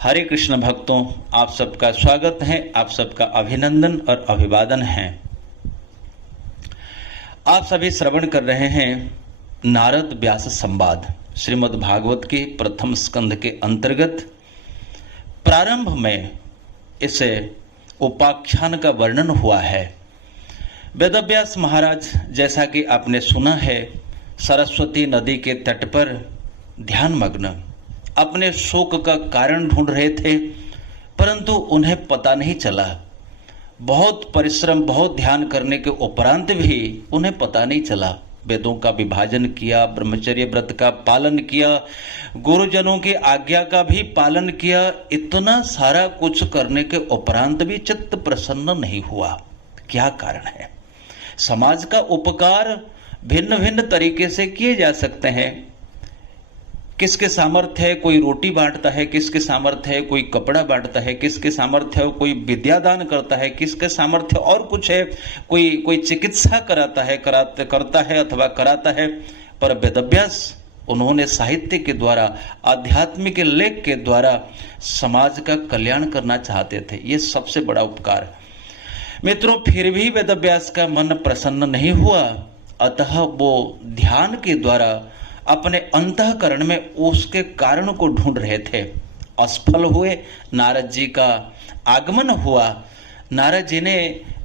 हरे कृष्ण भक्तों, आप सबका स्वागत है, आप सबका अभिनंदन और अभिवादन है। आप सभी श्रवण कर रहे हैं नारद व्यास संवाद श्रीमद् भागवत के प्रथम स्कंध के अंतर्गत। प्रारंभ में इस उपाख्यान का वर्णन हुआ है। वेदव्यास महाराज, जैसा कि आपने सुना है, सरस्वती नदी के तट पर ध्यानमग्न अपने शोक का कारण ढूंढ रहे थे, परंतु उन्हें पता नहीं चला। बहुत परिश्रम, बहुत ध्यान करने के उपरांत भी उन्हें पता नहीं चला। वेदों का विभाजन किया, ब्रह्मचर्य व्रत का पालन किया, गुरुजनों की आज्ञा का भी पालन किया, इतना सारा कुछ करने के उपरांत भी चित्त प्रसन्न नहीं हुआ। क्या कारण है? समाज का उपकार भिन्न भिन्न तरीके से किए जा सकते हैं। किसके सामर्थ्य है कोई रोटी बांटता है, किसके सामर्थ्य है कोई कपड़ा बांटता है, किसके सामर्थ्य है कोई विद्यादान करता है, किसके सामर्थ्य और कुछ है, कोई चिकित्सा करता है अथवा कराता है। पर वेदव्यास उन्होंने साहित्य के द्वारा, आध्यात्मिक लेख के द्वारा समाज का कल्याण करना चाहते थे। ये सबसे बड़ा उपकार। मित्रों, फिर भी वेदव्यास का मन प्रसन्न नहीं हुआ, अतः वो ध्यान के द्वारा अपने अंतःकरण में उसके कारण को ढूंढ रहे थे। असफल हुए। नारद जी का आगमन हुआ। नारद जी ने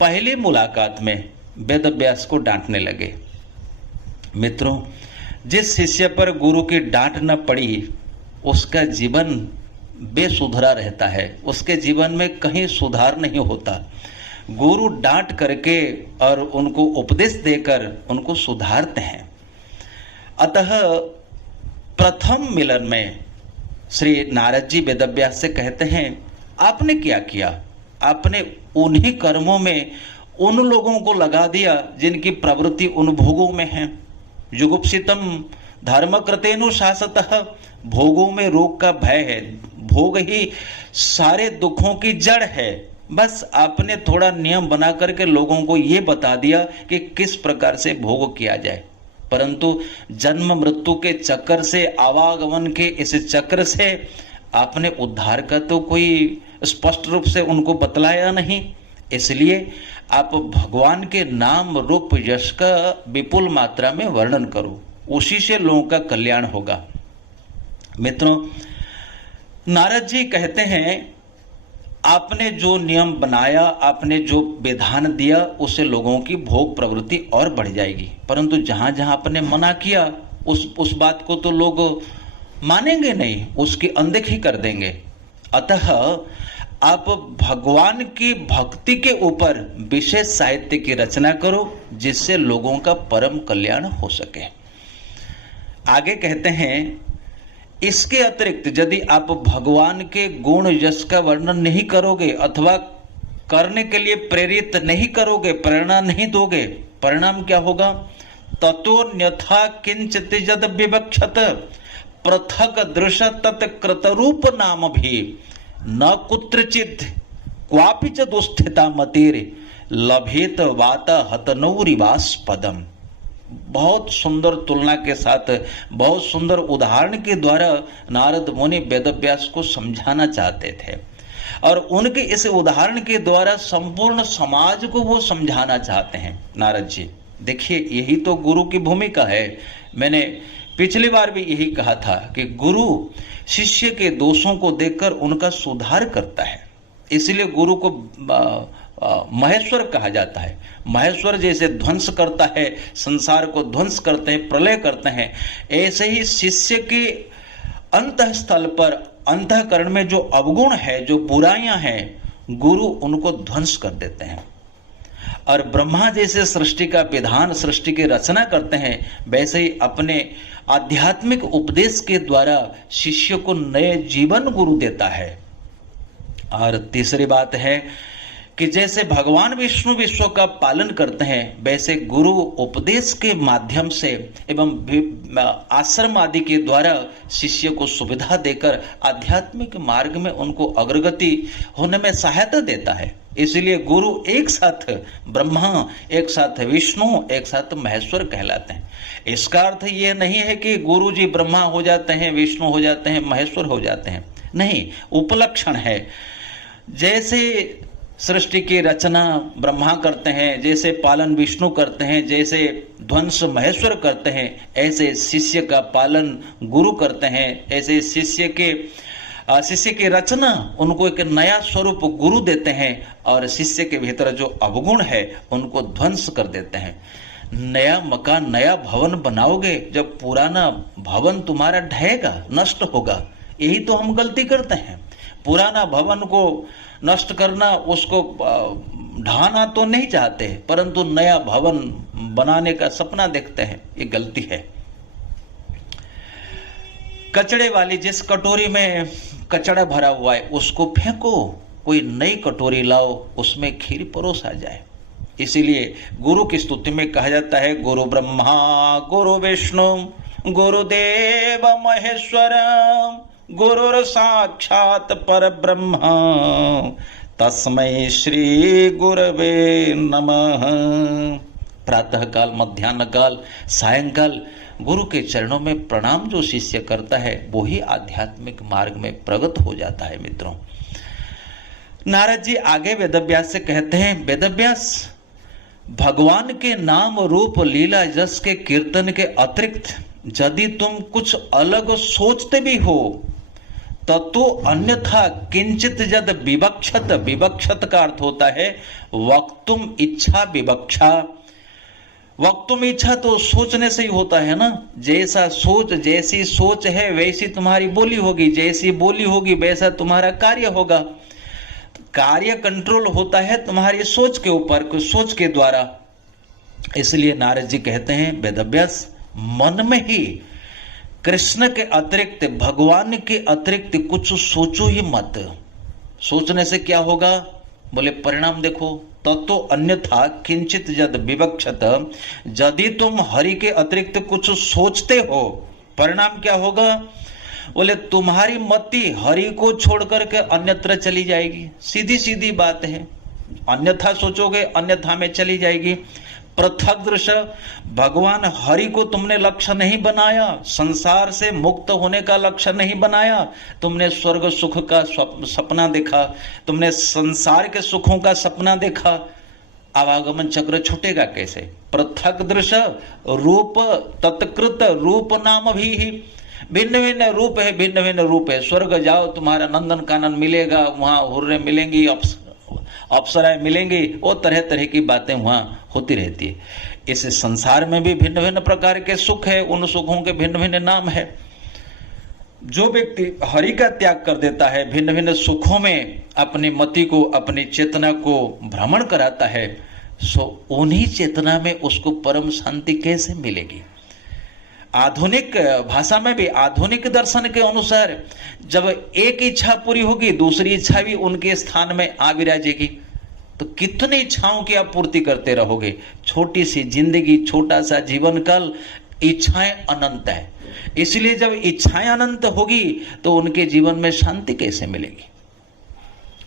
पहली मुलाकात में वेदव्यास को डांटने लगे। मित्रों, जिस शिष्य पर गुरु की डांट न पड़ी उसका जीवन बेसुधरा रहता है, उसके जीवन में कहीं सुधार नहीं होता। गुरु डांट करके और उनको उपदेश देकर उनको सुधारते हैं। अतः प्रथम मिलन में श्री नारद जी वेदव्यास से कहते हैं, आपने क्या किया? आपने उन्हीं कर्मों में उन लोगों को लगा दिया जिनकी प्रवृत्ति उन भोगों में है। जुगुप्सितम धर्म कृतेनुशासतः, भोगों में रोग का भय है। भोग ही सारे दुखों की जड़ है। बस आपने थोड़ा नियम बना करके लोगों को ये बता दिया कि किस प्रकार से भोग किया जाए, परंतु जन्म मृत्यु के चक्कर से, आवागमन के इस चक्र से आपने उद्धार का तो कोई स्पष्ट रूप से उनको बतलाया नहीं। इसलिए आप भगवान के नाम रूप यश का विपुल मात्रा में वर्णन करो, उसी से लोगों का कल्याण होगा। मित्रों, नारद जी कहते हैं, आपने जो नियम बनाया, आपने जो विधान दिया, उससे लोगों की भोग प्रवृत्ति और बढ़ जाएगी। परंतु जहां जहां आपने मना किया उस बात को तो लोग मानेंगे नहीं, उसकी अनदेखी कर देंगे। अतः आप भगवान की भक्ति के ऊपर विशेष साहित्य की रचना करो, जिससे लोगों का परम कल्याण हो सके। आगे कहते हैं, इसके अतिरिक्त यदि आप भगवान के गुण यश का वर्णन नहीं करोगे अथवा करने के लिए प्रेरित नहीं करोगे, प्रेरणा नहीं दोगे, परिणाम क्या होगा? ततोन्यथा किंचित यद विवक्षत पृथक दृश तत्कृतरूप नाम भी न कुत्रचित क्वापि च दुस्थिता मतिर लभेत वात हतनौरिवास्पदम। बहुत सुंदर तुलना के साथ, बहुत सुंदर उदाहरण के द्वारा नारद मुनि वेदव्यास को समझाना चाहते थे, और उनके इस उदाहरण के द्वारा संपूर्ण समाज को वो समझाना चाहते हैं। नारद जी, देखिए, यही तो गुरु की भूमिका है। मैंने पिछली बार भी यही कहा था कि गुरु शिष्य के दोषों को देखकर उनका सुधार करता है। इसलिए गुरु को महेश्वर कहा जाता है। महेश्वर जैसे ध्वंस करता है, संसार को ध्वंस करते हैं, प्रलय करते हैं, ऐसे ही शिष्य के अंतःस्थल पर, अंतःकरण में जो अवगुण है, जो बुराइयां हैं, गुरु उनको ध्वंस कर देते हैं। और ब्रह्मा जैसे सृष्टि का विधान, सृष्टि की रचना करते हैं, वैसे ही अपने आध्यात्मिक उपदेश के द्वारा शिष्य को नए जीवन गुरु देता है। और तीसरी बात है कि जैसे भगवान विष्णु विश्व का पालन करते हैं, वैसे गुरु उपदेश के माध्यम से एवं आश्रम आदि के द्वारा शिष्य को सुविधा देकर आध्यात्मिक मार्ग में उनको अग्रगति होने में सहायता देता है। इसलिए गुरु एक साथ ब्रह्मा, एक साथ विष्णु, एक साथ महेश्वर कहलाते हैं। इसका अर्थ ये नहीं है कि गुरु जी ब्रह्मा हो जाते हैं, विष्णु हो जाते हैं, महेश्वर हो जाते हैं, नहीं, उपलक्षण है। जैसे सृष्टि की रचना ब्रह्मा करते हैं, जैसे पालन विष्णु करते हैं, जैसे ध्वंस महेश्वर करते हैं, ऐसे शिष्य का पालन गुरु करते हैं। ऐसे शिष्य की रचना उनको एक नया स्वरूप गुरु देते हैं, और शिष्य के भीतर जो अवगुण है उनको ध्वंस कर देते हैं। नया मकान, नया भवन बनाओगे, जब पुराना भवन तुम्हारा ढहेगा, नष्ट होगा। यही तो हम गलती करते हैं, पुराना भवन को नष्ट करना, उसको ढहाना तो नहीं चाहते, परंतु नया भवन बनाने का सपना देखते हैं, ये गलती है। कचड़े वाली जिस कटोरी में कचड़ा भरा हुआ है उसको फेंको, कोई नई कटोरी लाओ, उसमें खीर परोसा जाए। इसीलिए गुरु की स्तुति में कहा जाता है, गुरु ब्रह्मा गुरु विष्णु गुरुदेव महेश्वर गुरुर साक्षात परब्रह्म तस्मै श्री गुरवे नमः। प्रातः काल, मध्याह्न काल, सायंकाल गुरु के चरणों में प्रणाम जो शिष्य करता है वो ही आध्यात्मिक मार्ग में प्रगत हो जाता है। मित्रों, नारद जी आगे वेदव्यास से कहते हैं, वेदव्यास, भगवान के नाम रूप लीला जस के कीर्तन के अतिरिक्त यदि तुम कुछ अलग सोचते भी हो तो अन्यथा किंचित जद विवक्षत, विवक्षत का अर्थ होता है वक्तुम इच्छा विवक्षा। वक्तुम इच्छा तो सोचने से ही होता है ना, जैसा सोच, जैसी सोच है वैसी तुम्हारी बोली होगी, जैसी बोली होगी वैसा तुम्हारा कार्य होगा। कार्य कंट्रोल होता है तुम्हारी सोच के ऊपर, सोच के द्वारा। इसलिए नारद जी कहते हैं, वेदव्यास, मन में ही कृष्ण के अतिरिक्त, भगवान के अतिरिक्त कुछ सोचो ही मत। सोचने से क्या होगा? बोले परिणाम देखो, ततो अन्यथा किंचित जद विवक्षत, यदि तुम हरि के अतिरिक्त कुछ सोचते हो, परिणाम क्या होगा? बोले तुम्हारी मति हरि को छोड़कर के अन्यत्र चली जाएगी। सीधी सीधी बात है, अन्यथा सोचोगे अन्यथा में चली जाएगी। पृथक दृश्य, भगवान हरि को तुमने लक्ष्य नहीं बनाया, संसार से मुक्त होने का लक्ष्य नहीं बनाया, तुमने स्वर्ग सुख का सपना देखा, तुमने संसार के सुखों का सपना देखा, आवागमन चक्र छूटेगा कैसे? पृथक दृश्य रूप तत्कृत रूप नाम भी ही, भिन्न भिन्न रूप है, भिन्न भिन्न रूप है। स्वर्ग जाओ तुम्हारा नंदन कानन मिलेगा, वहां हुर्रे मिलेंगी, अप्सराएं मिलेंगी, वो तरह तरह की बातें वहां होती रहती है। इस संसार में भी भिन्न भिन्न प्रकार के सुख है, उन सुखों के भिन्न भिन्न नाम है। जो व्यक्ति हरि का त्याग कर देता है, भिन्न भिन्न सुखों में अपनी मति को, अपनी चेतना को भ्रमण कराता है, सो उन्हीं चेतना में उसको परम शांति कैसे मिलेगी? आधुनिक भाषा में भी, आधुनिक दर्शन के अनुसार जब एक इच्छा पूरी होगी, दूसरी इच्छा भी उनके स्थान में आ विराजेगी। तो कितनी इच्छाओं की आप पूर्ति करते रहोगे? छोटी सी जिंदगी, छोटा सा जीवन काल, इच्छाएं अनंत है। इसलिए जब इच्छाएं अनंत होगी तो उनके जीवन में शांति कैसे मिलेगी?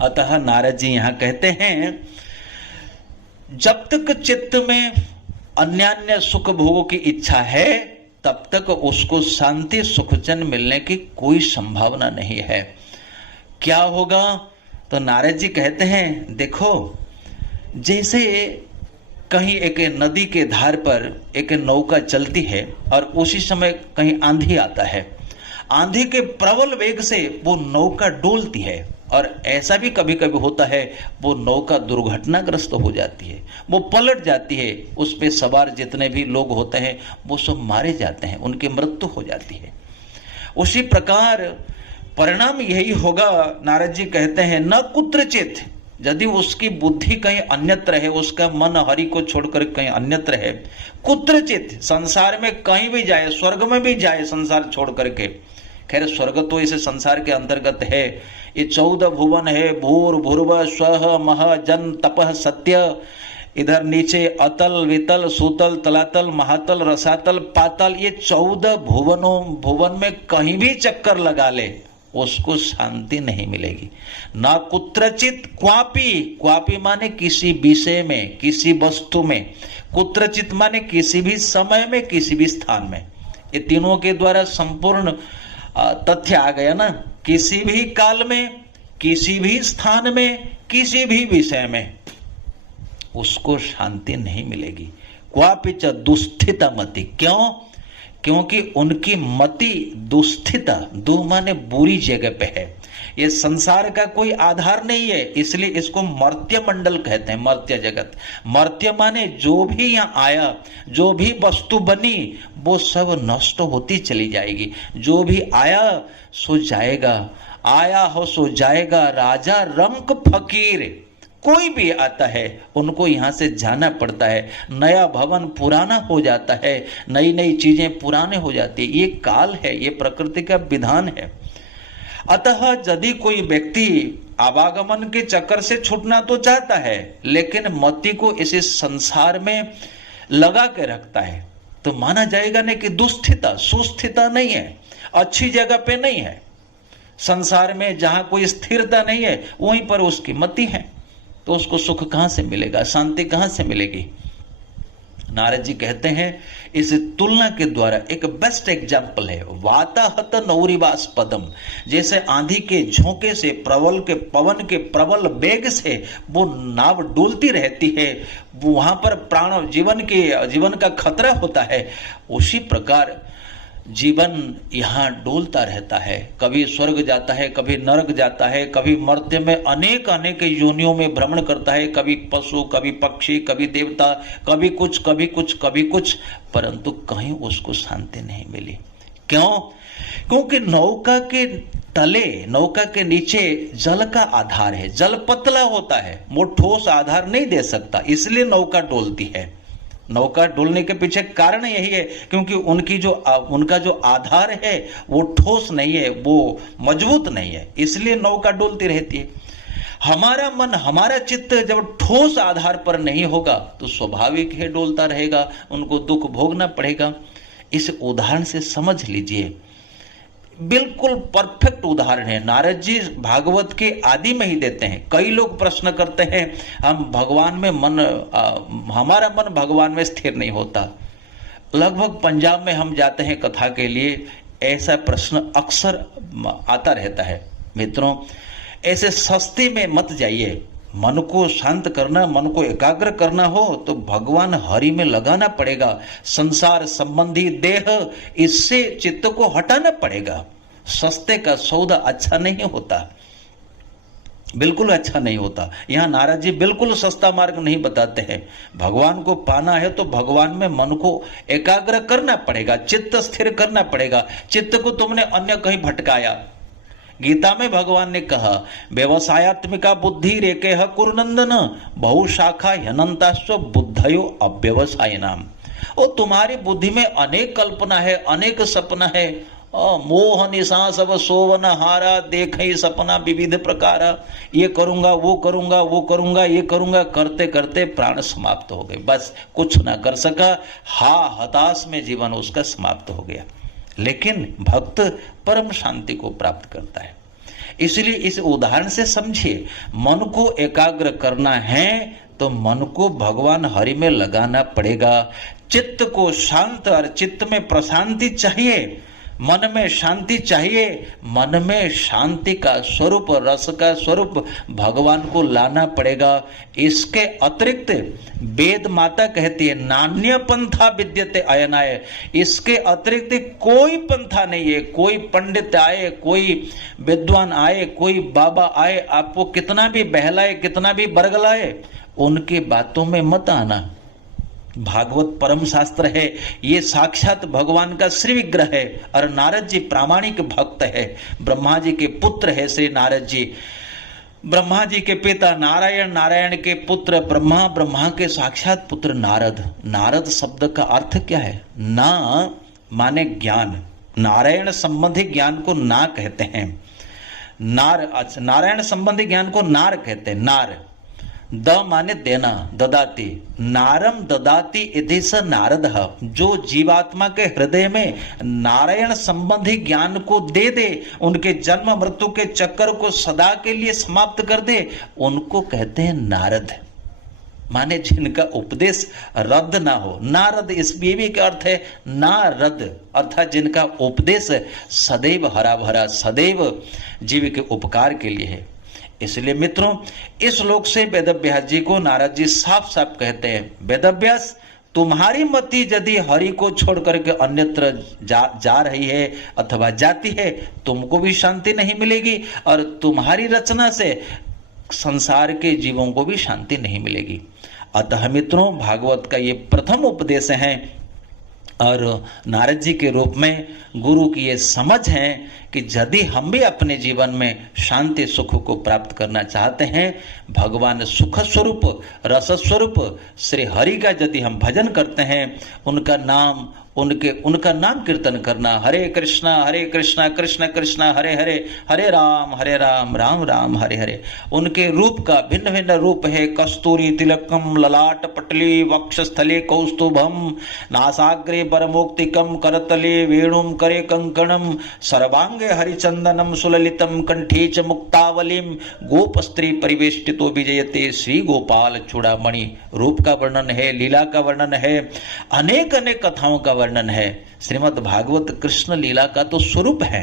अतः नारद जी यहां कहते हैं, जब तक चित्त में अन्यान्य सुख भोगों की इच्छा है तब तक उसको शांति सुखचैन मिलने की कोई संभावना नहीं है। क्या होगा? तो नारद जी कहते हैं, देखो, जैसे कहीं एक नदी के धार पर एक नौका चलती है और उसी समय कहीं आंधी आता है, आंधी के प्रबल वेग से वो नौका डोलती है, और ऐसा भी कभी कभी होता है वो नौका दुर्घटनाग्रस्त हो जाती है, वो पलट जाती है, उस पे सवार जितने भी लोग होते हैं वो सब मारे जाते हैं, उनकी मृत्यु हो जाती है। उसी प्रकार परिणाम यही होगा। नारद जी कहते हैं, न कुत्रचित, यदि उसकी बुद्धि कहीं अन्यत्र है, उसका मन हरि को छोड़कर कहीं अन्यत्र है, कुत्रचित संसार में कहीं भी जाए, स्वर्ग में भी जाए संसार छोड़ करके, खैर स्वर्ग तो इसे संसार के अंतर्गत है, ये 14 भुवन है, भूर भुर्व स्वह मह जन तपह सत्य, इधर नीचे अतल वितल सुतल तलातल महातल रसातल पातल, ये 14 भुवन में कहीं भी चक्कर लगा ले, उसको शांति नहीं मिलेगी। ना कुत्रचित क्वापी, क्वापी माने किसी विषय में, किसी वस्तु में, कुत्रचित माने किसी भी समय में, किसी भी स्थान में। ये तीनों के द्वारा संपूर्ण तथ्य आ गया ना। किसी भी काल में, किसी भी स्थान में, किसी भी विषय में उसको शांति नहीं मिलेगी। क्वापि च दुस्थिता मति, क्यों? क्योंकि उनकी मति दुस्थिता, दु माने बुरी जगह पे है। ये संसार का कोई आधार नहीं है, इसलिए इसको मर्त्य मंडल कहते हैं, मर्त्य जगत। मर्त्य माने जो भी यहाँ आया, जो भी वस्तु बनी वो सब नष्ट होती चली जाएगी। जो भी आया सो जाएगा, आया हो सो जाएगा। राजा रंक फकीर, कोई भी आता है उनको यहाँ से जाना पड़ता है। नया भवन पुराना हो जाता है, नई नई चीजें पुराने हो जाती है। ये काल है, ये प्रकृति का विधान है। अतः यदि कोई व्यक्ति आवागमन के चक्कर से छूटना तो चाहता है, लेकिन मति को इस संसार में लगा के रखता है, तो माना जाएगा नहीं कि दुस्थिता, सुस्थिता नहीं है, अच्छी जगह पे नहीं है। संसार में जहां कोई स्थिरता नहीं है वहीं पर उसकी मति है, तो उसको सुख कहां से मिलेगा, शांति कहां से मिलेगी? नारद जी कहते हैं इस तुलना के द्वारा एक बेस्ट एग्जाम्पल है वाताहत नौरिवास पदम। जैसे आंधी के झोंके से, प्रबल के पवन के प्रबल वेग से वो नाव डोलती रहती है, वहां पर प्राण जीवन का खतरा होता है, उसी प्रकार जीवन यहाँ डोलता रहता है। कभी स्वर्ग जाता है, कभी नरक जाता है, कभी मर्त्य में अनेक अनेक योनियों में भ्रमण करता है, कभी पशु, कभी पक्षी, कभी देवता, कभी कुछ कभी कुछ कभी कुछ, परंतु कहीं उसको शांति नहीं मिली। क्यों? क्योंकि नौका के तले, नौका के नीचे जल का आधार है। जल पतला होता है, वो ठोस आधार नहीं दे सकता, इसलिए नौका डोलती है। नौका डोलने के पीछे कारण यही है क्योंकि उनका जो आधार है वो ठोस नहीं है, वो मजबूत नहीं है, इसलिए नौका डोलती रहती है। हमारा मन, हमारा चित्त जब ठोस आधार पर नहीं होगा तो स्वाभाविक है डोलता रहेगा, उनको दुख भोगना पड़ेगा। इस उदाहरण से समझ लीजिए, बिल्कुल परफेक्ट उदाहरण है। नारद जी भागवत के आदि में ही देते हैं। कई लोग प्रश्न करते हैं हम भगवान में हमारा मन भगवान में स्थिर नहीं होता। लगभग पंजाब में हम जाते हैं कथा के लिए, ऐसा प्रश्न अक्सर आता रहता है। मित्रों, ऐसे सस्ते में मत जाइए। मन को शांत करना, मन को एकाग्र करना हो तो भगवान हरि में लगाना पड़ेगा। संसार संबंधी देह, इससे चित्त को हटाना पड़ेगा। सस्ते का सौदा अच्छा नहीं होता, बिल्कुल अच्छा नहीं होता। यहाँ नारद जी बिल्कुल सस्ता मार्ग नहीं बताते हैं। भगवान को पाना है तो भगवान में मन को एकाग्र करना पड़ेगा, चित्त स्थिर करना पड़ेगा। चित्त को तुमने अन्य कहीं भटकाया। गीता में भगवान ने कहा व्यवसायत्मिका बुद्धि रेके कुरुनंदन बहुशाखा ह्यनंतास्व बुद्धयो अव्यवसाय नाम। और तुम्हारी बुद्धि में अनेक कल्पना है, अनेक सपना है, मोह निशा सब सोवन हारा देखे सपना विविध प्रकारा। ये करूंगा, वो करूंगा, वो करूंगा, ये करूंगा, करते करते प्राण समाप्त हो गए, बस कुछ ना कर सका। हताश में जीवन उसका समाप्त हो गया। लेकिन भक्त परम शांति को प्राप्त करता है। इसलिए इस उदाहरण से समझिए, मन को एकाग्र करना है तो मन को भगवान हरि में लगाना पड़ेगा। चित्त को शांत, और चित्त में प्रशांति चाहिए, मन में शांति चाहिए। मन में शांति का स्वरूप, रस का स्वरूप भगवान को लाना पड़ेगा। इसके अतिरिक्त वेद माता कहती है नान्य पंथा विद्यते अयनाय। इसके अतिरिक्त कोई पंथा नहीं है। कोई पंडित आए, कोई विद्वान आए, कोई बाबा आए, आपको कितना भी बहलाए, कितना भी बरगलाए, उनकी बातों में मत आना। भागवत परम शास्त्र है, ये साक्षात भगवान का श्री विग्रह है। और नारद जी प्रामाणिक भक्त है, ब्रह्मा जी के पुत्र है श्री नारद जी। ब्रह्मा जी के पिता नारायण, नारायण के पुत्र ब्रह्मा, ब्रह्मा के साक्षात पुत्र नारद। नारद शब्द का अर्थ क्या है? ना माने ज्ञान, नारायण संबंधी ज्ञान को ना कहते हैं। नारायण संबंधी ज्ञान को नार कहते हैं। नार, द माने देना, ददाति, नारम ददाति इति स नारदः, जो जीवात्मा के हृदय में नारायण संबंधी ज्ञान को दे दे, उनके जन्म मृत्यु के चक्कर को सदा के लिए समाप्त कर दे, उनको कहते हैं नारद। माने जिनका उपदेश रद्द ना हो। नारद इस भी का अर्थ है नारद, अर्थात जिनका उपदेश सदैव हरा भरा, सदैव जीव के उपकार के लिए है। इसलिए मित्रों, इस श्लोक से वेदव्यास जी को नारद जी साफ साफ कहते हैं, वेदव्यास तुम्हारी मति यदि हरि को छोड़ करके अन्यत्र जा रही है अथवा जाती है, तुमको भी शांति नहीं मिलेगी और तुम्हारी रचना से संसार के जीवों को भी शांति नहीं मिलेगी। अतः मित्रों, भागवत का ये प्रथम उपदेश है और नारद जी के रूप में गुरु की ये समझ है कि यदि हम भी अपने जीवन में शांति सुख को प्राप्त करना चाहते हैं, भगवान सुख स्वरूप रस स्वरूप श्री हरि का यदि हम भजन करते हैं, उनका नाम कीर्तन करना, हरे कृष्णा कृष्ण कृष्ण हरे हरे, हरे राम राम राम हरे हरे, उनके रूप का भिन्न भिन्न रूप है, कस्तूरी तिलकम ललाट पटली वक्षस्थले कौस्तुभम नासाग्रे परमोक्तिकम करतले वेणुम करे कंकणम सर्वांगे हरिचंदनम सुललितम कंठे च मुक्तावलीम गोप स्त्री परिवेष्टितो विजयते श्री गोपाल चूड़ामणि। रूप का वर्णन है, लीला का वर्णन है, अनेक अनेक कथाओं का वर्णन है। श्रीमद् भागवत कृष्ण लीला का तो स्वरूप है।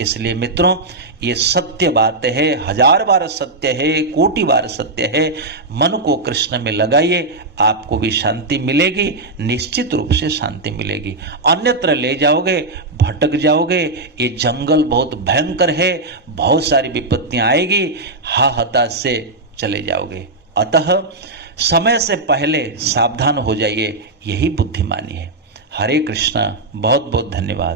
इसलिए मित्रों, ये सत्य बात है, 1000 बार सत्य है, कोटि बार सत्य है। मन को कृष्ण में लगाइए, आपको भी शांति मिलेगी, निश्चित रूप से शांति मिलेगी। अन्यत्र ले जाओगे भटक जाओगे। ये जंगल बहुत भयंकर है, बहुत सारी विपत्तियां आएगी, हताश से चले जाओगे। अतः समय से पहले सावधान हो जाइए, यही बुद्धिमानी है। हरे कृष्णा, बहुत बहुत धन्यवाद।